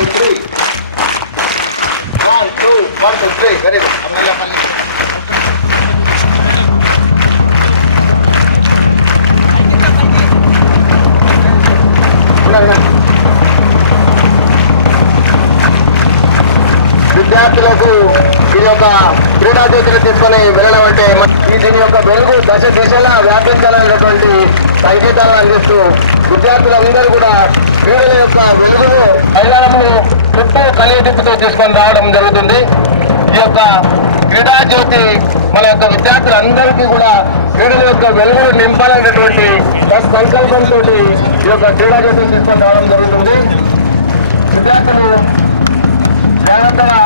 2, 3. 1, 2, 1, 2, 3. Very good. విద్యార్థులకు దీని యొక్క క్రీడా జ్యోతిని తీసుకొని వెళ్ళడం అంటే దీని యొక్క వెలుగు దశ దిశలా వ్యాపించాలనేటువంటి సంకేతాలను అందిస్తూ విద్యార్థులందరూ కూడా క్రీడల యొక్క వెలుగును మైదానము చుట్టూ కలియటిప్పుతో తీసుకొని రావడం జరుగుతుంది. ఈ యొక్క క్రీడా జ్యోతి మన యొక్క విద్యార్థులందరికీ కూడా క్రీడల యొక్క వెలుగును నింపాలనేటువంటి సంకల్పంతో ఈ యొక్క క్రీడా జ్యోతిని తీసుకొని రావడం జరుగుతుంది. విద్యార్థులు జాగ్రత్తగా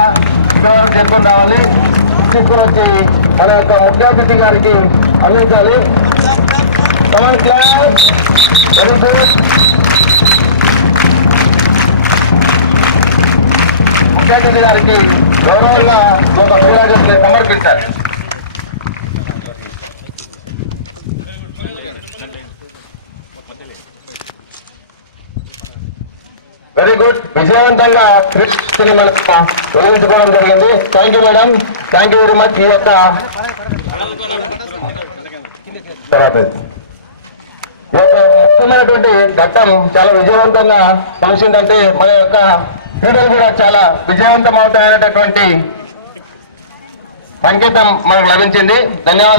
చేసుకొని రావాలి. తీసుకుని వచ్చి మన యొక్క ముఖ్య అతిథి గారికి అందించాలి. Come on class. Very good. ముఖ్య అతిథి గారికి గౌరవంగా ఒక క్రీడా జ్యోతిని సమర్పించాలి. Very good. విజయవంతంగా క్రికెట్ని మనకు నిర్వహించుకోవడం జరిగింది. Thank you madam. Thank you very much. ఈ యొక్క ముఖ్యమైనటువంటి ఘట్టం చాలా విజయవంతంగా ముగిసిందంటే మన యొక్క క్రీడలు కూడా చాలా విజయవంతం అవుతాయనేటటువంటి సంకేతం మనకు లభించింది. ధన్యవాదాలు.